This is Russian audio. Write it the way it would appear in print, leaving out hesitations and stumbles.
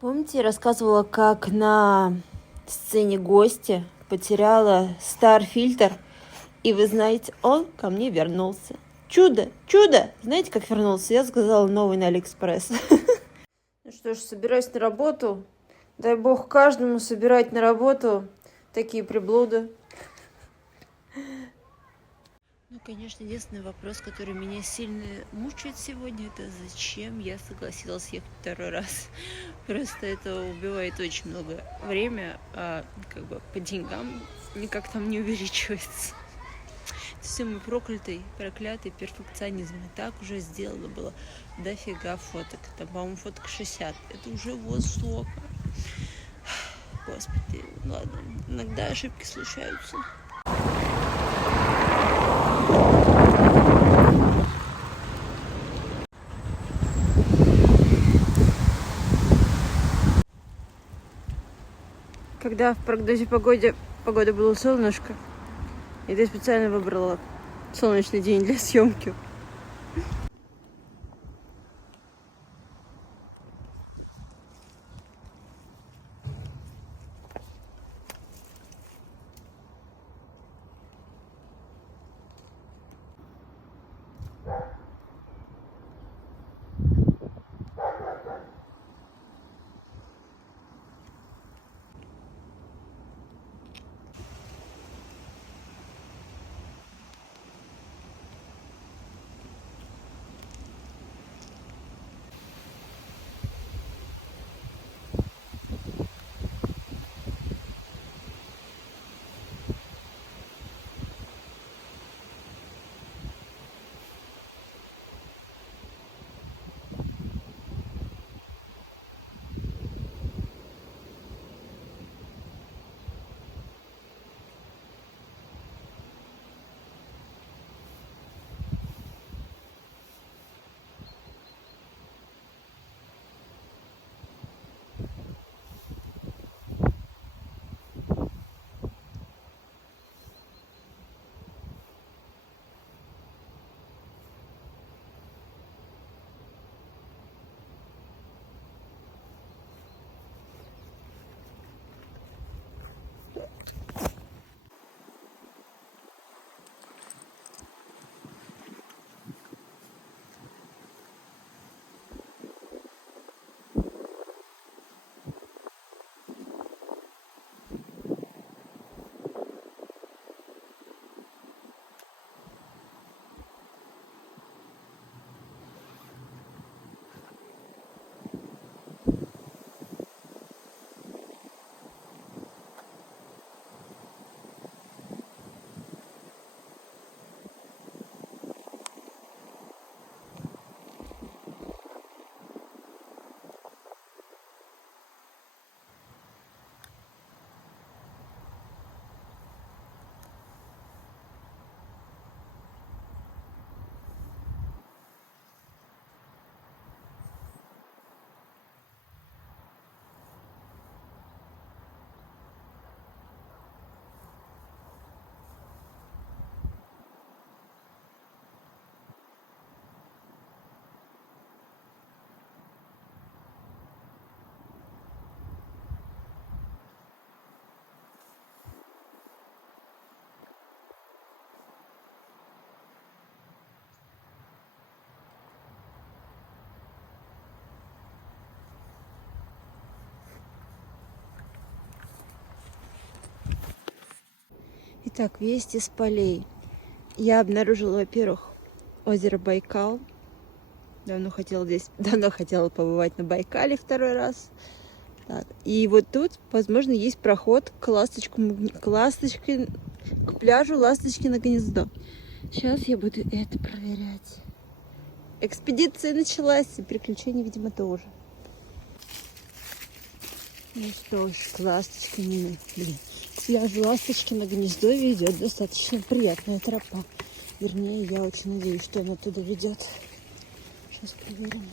Помните, я рассказывала, как на сцене гости потеряла стар-фильтр, и вы знаете, он ко мне вернулся. Чудо, чудо! Знаете, как вернулся? Я заказала новый на Алиэкспресс. Ну что ж, собираюсь на работу. Дай бог каждому собирать на работу такие приблуды. Ну, конечно, единственный вопрос, который меня сильно мучает сегодня, это зачем я согласилась ехать второй раз. Просто это убивает очень много времени, а как бы по деньгам никак там не увеличивается. Это все мой проклятый перфекционизм. И так уже сделано было дофига фоток. Там, по-моему, фоток 60. Это уже высоко. Господи, ладно, иногда ошибки случаются. Когда в прогнозе погода было солнышко, и я специально выбрала солнечный день для съемки. Итак, вести с полей. Я обнаружила, во-первых, озеро Байкал. Давно хотела побывать на Байкале второй раз. Так. И вот тут, возможно, есть проход к пляжу Ласточкино гнездо. Сейчас я буду это проверять. Экспедиция началась, и приключения, видимо, тоже. Ну что ж, к Ласточкино, к пляжу Ласточкино гнездо ведет достаточно приятная тропа. Вернее, я очень надеюсь, что она туда ведет. Сейчас проверим.